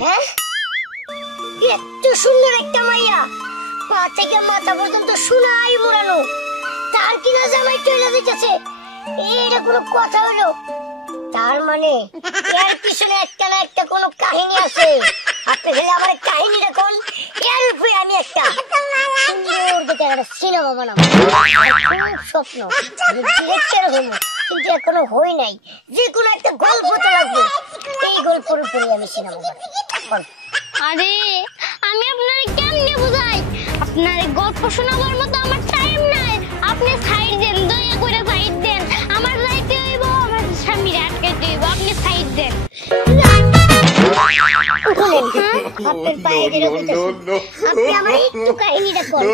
হ্যাঁ, এত সুন্দর একটা মাইয়া, পা থেকে মাথা পর্যন্ত সোনায় মোড়ানো, তার কিনা জামাই চলে দিতেছে, এটা কোনো কথা হলো? তার মানে এর পিছনে একটা না একটা কোনো কাহিনী আছে। আপনি খেলে আমার কাহিনীটা কোন, এর উপরে আমি একটা সুন্দর দেখে একটা সিনেমা বানাবো। খুব স্বপ্ন ডিরেক্টর হবো, কিন্তু এখনো হই নাই। যে কোনো একটা গল্প তো লাগবে, এই গল্পের উপরে আমি সিনেমা বানাবো। আরে আমি আপনারে কেমনে বুঝাই, আপনারে গল্প শোনাবার মতো আমার টাইম নাই। আপনি সাইড দেন, দয়া করে সাইড দেন। আমার যাইতে হইব, আমার স্বামীর আটকাইতে হইব, আপনি সাইড দেন। আপনার পায়ে ধরে বলতেছি, আপনি আমার একটু কাহিনীটা কোন।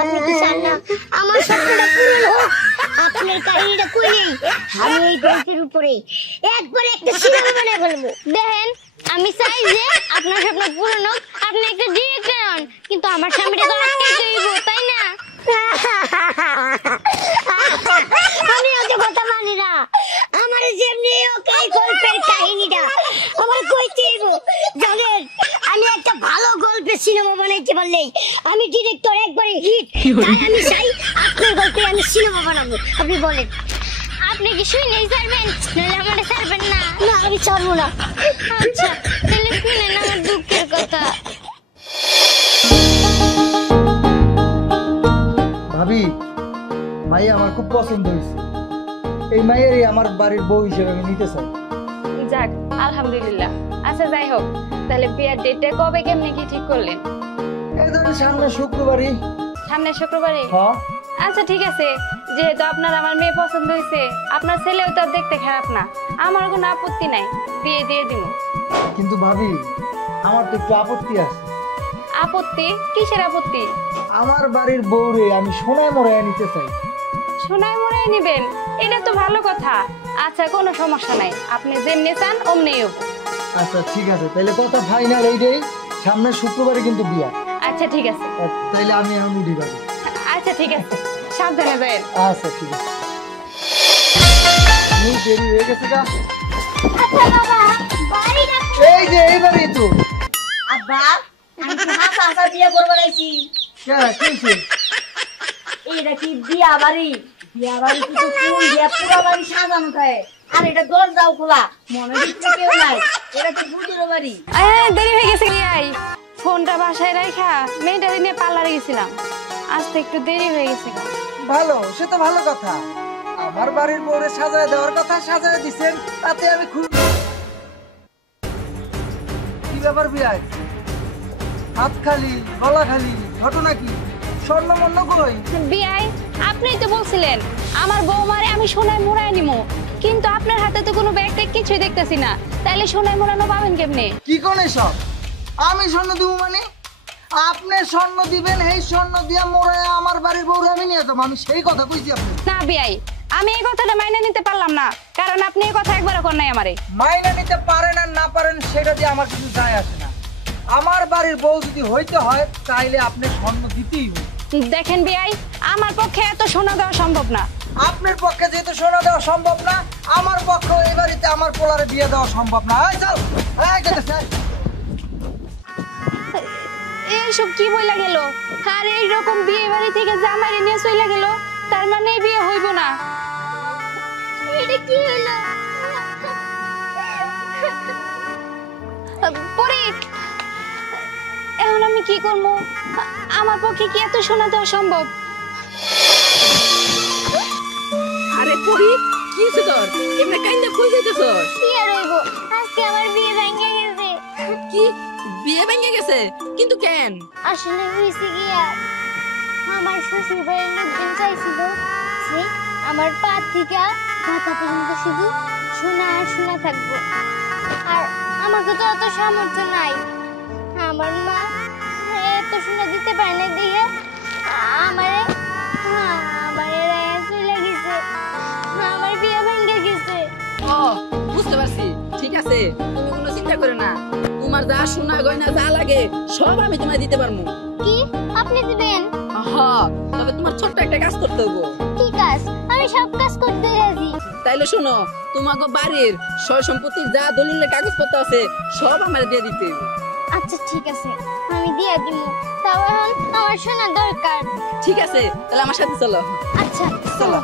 আপনি কি চান না আমার স্বপ্নটা পূরণ হোক? আপনার কাহিনীটা কইলেই আমি এই গল্পের উপরে একবারে একটা সিনেমা বানিয়ে ফেলবো। দেখেন, আমি চাই যে আপনার স্বপ্ন পূরণ হোক, আপনি একটা ডিরেক্টর হন, কিন্তু আমার স্বামীটা তো আটকাইতে হইব, তাই না? আমি অত কথা মানি না। আমার যেমনি ওকে এই গল্পের কাহিনীটা আমার কইতে হইব। জানেন, আমি একটা ভালো গল্পের সিনেমা বানাইতে পারলেই আমি ডিরেক্টর একবারে হিট। তাই আমি চাই আপনার গল্পে আমি সিনেমা বানাবো। আপনি বলেন, আপনি কি শুনেই ছাড়বেন, নাহলে আমারে ছাড়বেন না? না আমি ছাড়বো না। আচ্ছা, তাহলে শুনেন আমার দুঃখের কথা। ভাবি, ভাই আমার খুব পছন্দ হয়েছে। এই মায়েরই আমার বাড়ির বউ হিসেবে আমি নিতে চাই। যাক, আলহামদুলিল্লাহ। আচ্ছা যাই হোক, তাহলে বিয়ার ডেটটা কবে কেমনে কি ঠিক করলেন? এই ধরুন সামনে শুক্রবারই। সামনে শুক্রবারে? হ্যাঁ। আচ্ছা ঠিক আছে, যেহেতু আপনার আমার মেয়ে পছন্দ হয়েছে, আপনার ছেলেও তো দেখতে খারাপ না, আমার কোনো আপত্তি নাই, বিয়ে দিয়ে দিব। কিন্তু ভাবি, আমার তো একটু আপত্তি আছে। আপত্তি? কিসের আপত্তি? আমার বাড়ির বউরে আমি সোনায় মরায় নিতে চাই। সোনায় মোড়াই নিবেন? এটা তো ভালো কথা। আচ্ছা, কোনো সমস্যা নাই, আপনি যেমনি চান অমনিই হোক। আচ্ছা ঠিক আছে, তাহলে কথা ফাইনাল এইটাই, সামনে শুক্রবারে কিন্তু বিয়া। আচ্ছা ঠিক আছে, তাইলে আমি এখন উঠি ভাবি। আচ্ছা ঠিক আছে, সাবধানে যাবেন। আচ্ছা ঠিক আছে। দেরি হয়ে গেছে গা। আচ্ছা বাবা, বাড়িটা এই যে এইবারই তো। আব্বা, আমি তো হাসা বিয়ে করবো নাইছি। কি এটা কি বিয়া বাড়ি? বিয়া বাড়ি কিন্তু ফুল দিয়া পুরো বাড়ি সাজানো থাকে, আর এটা দরজাও খোলা, মনে হচ্ছে কেউ নাই। এটা তো বুঝুর বাড়ি। দেরি হয়ে গেছে কি? আই ফোনটা বাসায় রাখা মেয়েটারে নিয়ে পার্লারে গেছিলাম, আসতে একটু দেরি হয়ে গেছে। ভালো, সে তো ভালো কথা। আমার বাড়ির বউরে সাজায় দেওয়ার কথা, সাজায় দিছেন, তাতে আমি খুব। কি ব্যাপার বিয়াই? হাত খালি, গলা খালি, ঘটনা কি? স্বর্ণ মন্য কই? বিয়াই, আপনিই তো বলছিলেন আমার বৌমারে আমি সোনায় মোড়ায় নিমু, কিন্তু আপনার হাতে তো কোনো ব্যাগ ট্যাগ কিছুই দেখতেছি না, তাইলে সোনায় মোড়ানো পাবেন কেমনে? কি কোন সব? আমি স্বর্ণ দিব মানে? আপনি স্বর্ণ দিবেন, এই স্বর্ণ দিয়া মোড়ায় আমার বাড়ির বউরে আমি নিয়ে যাবো, আমি সেই কথা কইছি। আপনি না বিয়াই, আমি এই কথাটা মাইনে নিতে পারলাম না, কারণ আপনি এই কথা একবারও কর নাই আমারে। মাইনা নিতে পারেন আর না পারেন সেটা দিয়ে আমার কিছু যায় আসে না। আমার বাড়ির বউ যদি হইতে হয় তাইলে আপনি স্বর্ণ দিতেই হবে। দেখেন বিয়াই, আমার পক্ষে এত সোনা দেওয়া সম্ভব না। আপনার পক্ষে যেহেতু সোনা দেওয়া সম্ভব না, আমার পক্ষে এই বাড়িতে আমার পোলারে বিয়ে দেওয়া সম্ভব না। এই চল, এই গেছে। এইসব কি বইলা গেল? আর এইরকম বিয়ে বাড়ি থেকে জামাইরে নিয়ে চইলা গেল, তার মানে এই বিয়ে হইব না। এটা কি হলো? পরে এখন আমি কি করবো? আমার পক্ষে কি এত সোনা দেওয়া সম্ভব? আরে পরি, কি হইছে তোর? এমনে কাইন্দা কই যাইতেছস? কি আর হইব, আজকে আমার বিয়ে ভেঙে গেছে। কি বিয়ে ভেঙে গেছে? কিন্তু কেন? আসলে হয়েছে কি, আমার শ্বশুর বাড়ির লোকজন চাইছিল যে আমার পা থেকে মাথা পর্যন্ত শুধু সোনা আর সোনা থাকবো, আর আমাকে তো অত সামর্থ্য নাই। আমার মা এত সোনা দিতে পারে না দিয়ে আমারে চলে গেছে, আমার বিয়ে ভেঙে গেছে। ও বুঝতে পারছি, ঠিক আছে, তুমি কোনো চিন্তা করো না, তোমার যা সোনা গয়না যা লাগে সব আমি তোমায় দিতে পারবো। কি আপনি দিবেন? হ্যাঁ, তবে তোমার ছোট্ট একটা কাজ করতে হবে। কি কাজ? আমি সব কাজ করতে রাজি। তাইলে শোনো, তোমাকে বাড়ির সয় সম্পত্তির যা দলিলের কাগজপত্র আছে সব আমার দিয়ে দিতে হইবে। আচ্ছা ঠিক আছে, আমি দিয়ে দিব। তাও এখন আমার সোনা দরকার। ঠিক আছে, তাহলে আমার সাথে চলো। আচ্ছা চলো।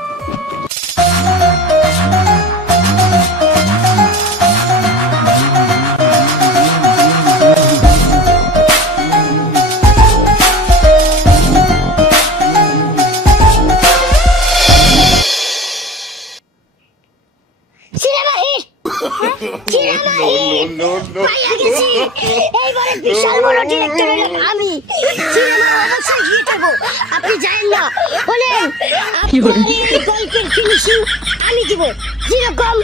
সিনেমা হিট সিনেমা হিট পাইয়া গেছি। এইবারে বিশাল বড় ডিরেক্টর হলাম আমি। সিনেমা অবশ্যই হিট হবো, আপনি জানেন না। বলেন আপনার গল্পের ফিনিশিং আমি দিব, যেরকম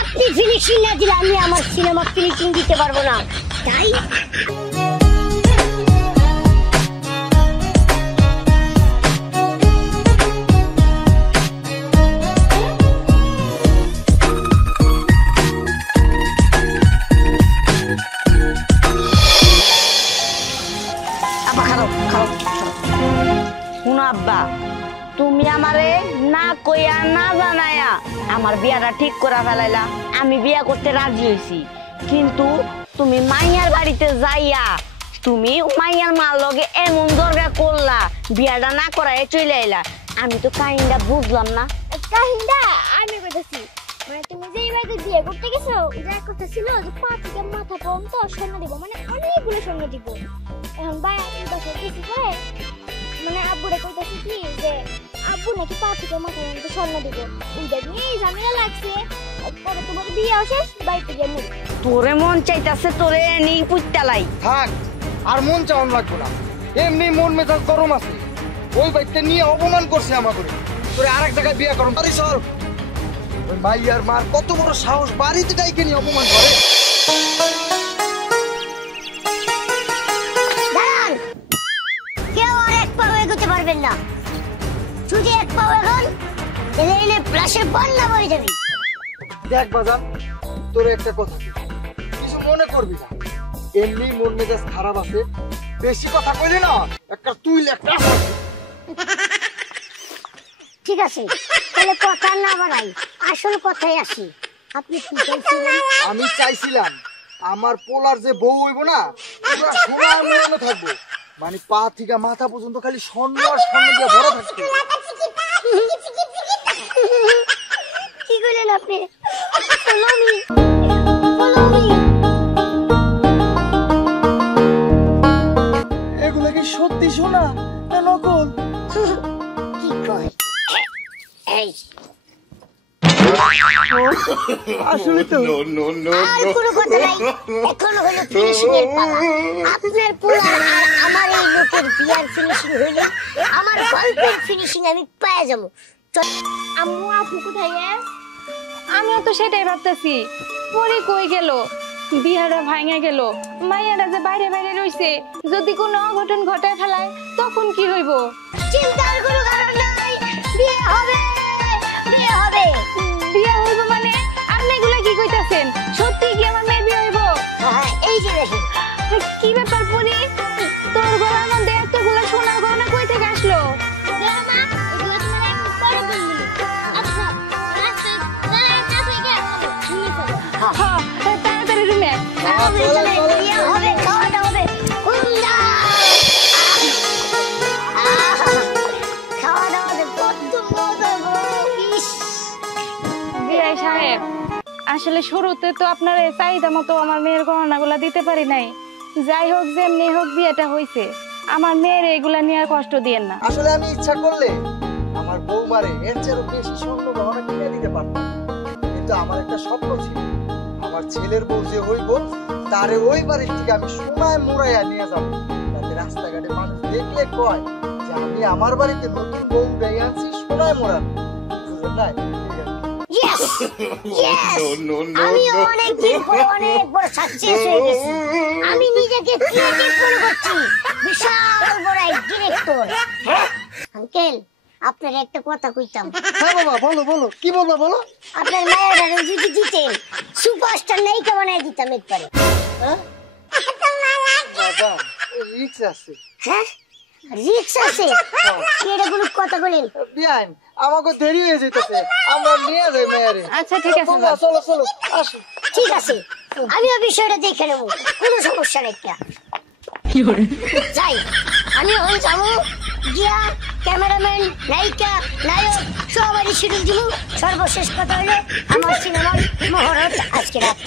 আপনি ফিনিশিং না দিলে আমি আমার সিনেমা ফিনিশিং দিতে পারবো না। তাই আব্বা খারাপ খারাপ শুনো আব্বা, তুমি আমারে না কইয়া না জানায়া আমার বিয়াটা ঠিক করে ফেলাইলা। আমি বিয়া করতে রাজি হইছি, কিন্তু তুমি মাইয়ার বাড়িতে যাইয়া তুমি মাইয়ার মার লগে এমন দরগা করলা, বিয়াটা না করায় চলে আইলা। আমি তো কাহিনীটা বুঝলাম না। কাহিনীটা আমি কইতাছি, মানে তুমি যেই বাড়িতে বিয়ে করতে গেছো, যা করতেছিল যে পা থেকে মাথা পর্যন্ত স্বর্ণ দিব, মানে অনেকগুলো স্বর্ণ দিব। এখন ভাই আমি বাসায় গেছি পরে, মানে আব্বুরে কইতাছি কি যে আব্বু নাকি পা থেকে মাথা পর্যন্ত স্বর্ণ দিব। ওইটা নিয়ে ঝামেলা লাগছে। পরে তোমার বিয়ে শেষ, বাড়িতে গিয়ে মুখ তোরে মন চাইতাছে তোরে নিয়ে পুইতালাই। থাক, আর মন চাওয়ান লাগবো না। এমনি মন মেজাজ গরম আছে। ওই বাইকটা নিয়ে অপমান করছে আমাকে। তোরে আরেক জায়গায় বিয়ে করুন পারি চল। ওই মাইয়ার মার কত বড় সাহস, বাড়িতে ডাইকে নিয়ে অপমান করে। দাঁড়ান, কেউ আর এক পাও এগোতে পারবেন না। যদি এক পাও এখন এলে প্লাসের বন্যা বয়ে যাবে। দেখ বাজার, তোর একটা কথা বলি, কিছু মনে করবি না। এমনি মন মেজাজ খারাপ আছে, বেশি কথা কইলি না একটা তুই একটা। ঠিক আছে, তাহলে কথা না বাড়াই, আসল কথাই আসি। আপনি কি চাইছিলেন? আমি চাইছিলাম আমার পোলার যে বউ হইব না, পুরা সোনা মনে থাকবো, মানে পা থেকে মাথা পর্যন্ত খালি স্বর্ণ আর স্বর্ণ দিয়ে ভরা থাকবে। কি কইলেন আপনি? Follow me. Follow me. এগুলা কি সত্যি সোনা না নকল? কি কয়? এই আসলে তো আর কোনো কথা নাই, এখন হলো ফিনিশিং এর পালা। আপনার পোলা আর আমার এই লোকের বিয়ার ফিনিশিং হইলে আমার গল্পের ফিনিশিং আমি পেয়ে যাবো। আম্মু আপু কোথায় গে? আমিও তো সেটাই ভাবতেছি, পরে কই গেল, বিহারা ভাঙা গেল, মাইয়ারা যে বাইরে বাইরে রইছে, যদি কোনো অঘটন ঘটায় ফেলায় তখন কি হইব? চিন্তার কোনো কারণ নাই, বিয়ে হবে, বিয়ে হবে। বিয়ে হইব মানে? আপনি এগুলা কি কইতাছেন? সত্যি কি আমার মেয়ে বিয়ে হইব? হ্যাঁ, এই যে দেখেন। কি ব্যাপার পরি, তোর গলার মধ্যে এতগুলো সোনার গয়না কই থেকে আসলো? দেখ মা, এগুলো তোমার একটু পরে বলবি। আচ্ছা আচ্ছা, দাঁড়া কাছে গে নিয়ে চলো। হ্যাঁ, তাড়াতাড়ি রুমে। তাহলে চলে, বিয়ে হবে, খাওয়া দাওয়া হবে। হুন্ডা! খাওয়া দাওয়া হবে, কত মজা গো। ইস! বিআই সাহেব, আসলে শুরুতে তো আপনার এই চাহিদা মতো আমার মেয়ের গহনাগুলা দিতে পারি নাই। যাই হোক, যেমনি হোক বিয়েটা হইছে, আমার মেয়ের এগুলা নিয়ে আর কষ্ট দিয়েন না। আসলে আমি ইচ্ছা করলে আমার বৌমারে এর চেয়ে বেশি স্বর্ণ গহনা কিনে দিতে পারতাম, কিন্তু আমার একটা স্বপ্ন ছিল, আমার ছেলের বউ যে হইব তারে ওই বাড়ির থেকে আমি সোনায় মোড়াইয়া নিয়ে যাবো, যাতে রাস্তাঘাটে মানুষ দেখলে কয় যে আমি আমার বাড়িতে নতুন বউ গাই আনছি সোনায় মোড়ানো। বুঝলেন না? ঠিক আছে। Yes! Yes! আমি অনেক দিন পর অনেক বড় সাকসেস হয়ে গেছি। আমি নিজেকে ক্রিয়েটিভ মনে করছি, বিশাল বড় এক ডিরেক্টর। আঙ্কেল, আপনার একটা কথা কইতাম। হ্যাঁ বাবা, বলো বলো, কি বলবো বলো। আপনার মায়ের যদি দিতেন, সুপারস্টার নায়িকা বানায় দিতাম একবারে। হ্যাঁ বাবা, রিক্স আছে। হ্যাঁ, রিক্স আছে? এটা কোনো কথা বলেন? বিয়ান, আমাকে দেরি হয়ে যেতেছে, আমরা নিয়ে যাই মেয়ারে। আচ্ছা ঠিক আছে বৌমা, যান। চলো চলো আসো। ঠিক আছে, আমিও বিষয়টা দেখে নেবো, কোনো সমস্যা নেই। যাই, আমি এখন যাবো গিয়া ক্যামেরাম্যান, নায়িকা, নায়ক সবারই শিডিউল দিব। সর্বশেষ কথা হলো আমার সিনেমার মহরত আজকে রাত।